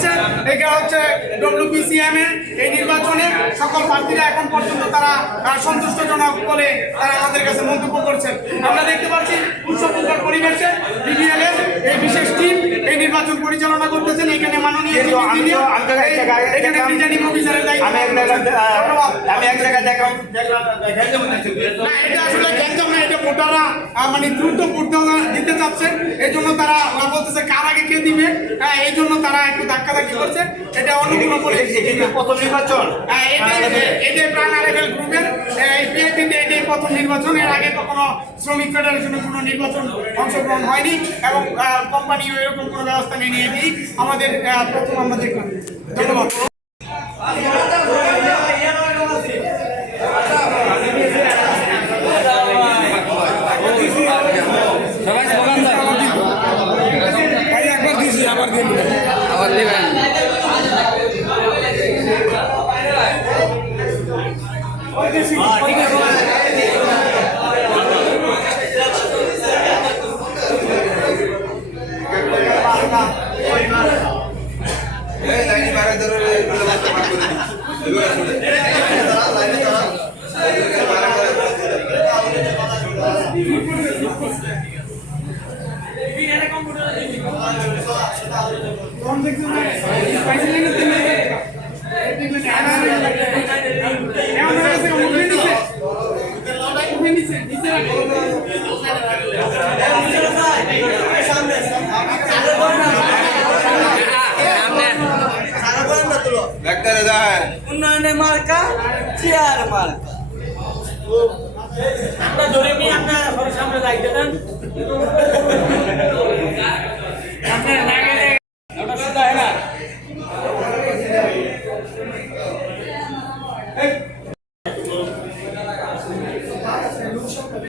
হচ্ছে এটা হচ্ছে ডব্লিউপিসিএম এর এই নির্বাচনে সকল প্রার্থীরা এখন পর্যন্ত তারা সন্তুষ্টজনক বলে তারা আমাদের কাছে মন্তব্য করছেন। আমরা দেখতে পাচ্ছি উৎসবমুখর পরিবেশে বিডিএল এর এই বিশেষ টিম এই নির্বাচন পরিচালনা করতেছেন। এখানে মাননীয় এখানে রিটার্নিং অফিসারের দায়িত্ব আমি এক জায়গায় দেখলাম না, এটা আসলে গ্যাঞ্জাম না, এটা ভোটাররা মানে দ্রুত ভোট দিতে চাচ্ছে, এই জন্য তারা বলতেছে কার আগে কে দিবে, এই জন্য তারা একটু ধাক্কাধাক্কি করছে। এটা অন্য কোনো প্রথম নির্বাচন, এটাই প্রাণ আরএফএল গ্রুপের এই পিআইপিতে এটাই প্রথম নির্বাচন। এর আগে কখনো শ্রমিক ফেডারেশনের কোনো নির্বাচন অংশগ্রহণ হয়নি এবং কোম্পানি এরকম কোনো ব্যবস্থা নেয়নি। এটি আমাদের প্রথম আমরা দেখলাম। ধন্যবাদ। উন্নয়নের মার্কা চেয়ার মার্কা আমরা ধরে নিয়ে আপনার সামনে দায়িত্ব দেন। আপনার লাগে ওটা শুধু হয় না।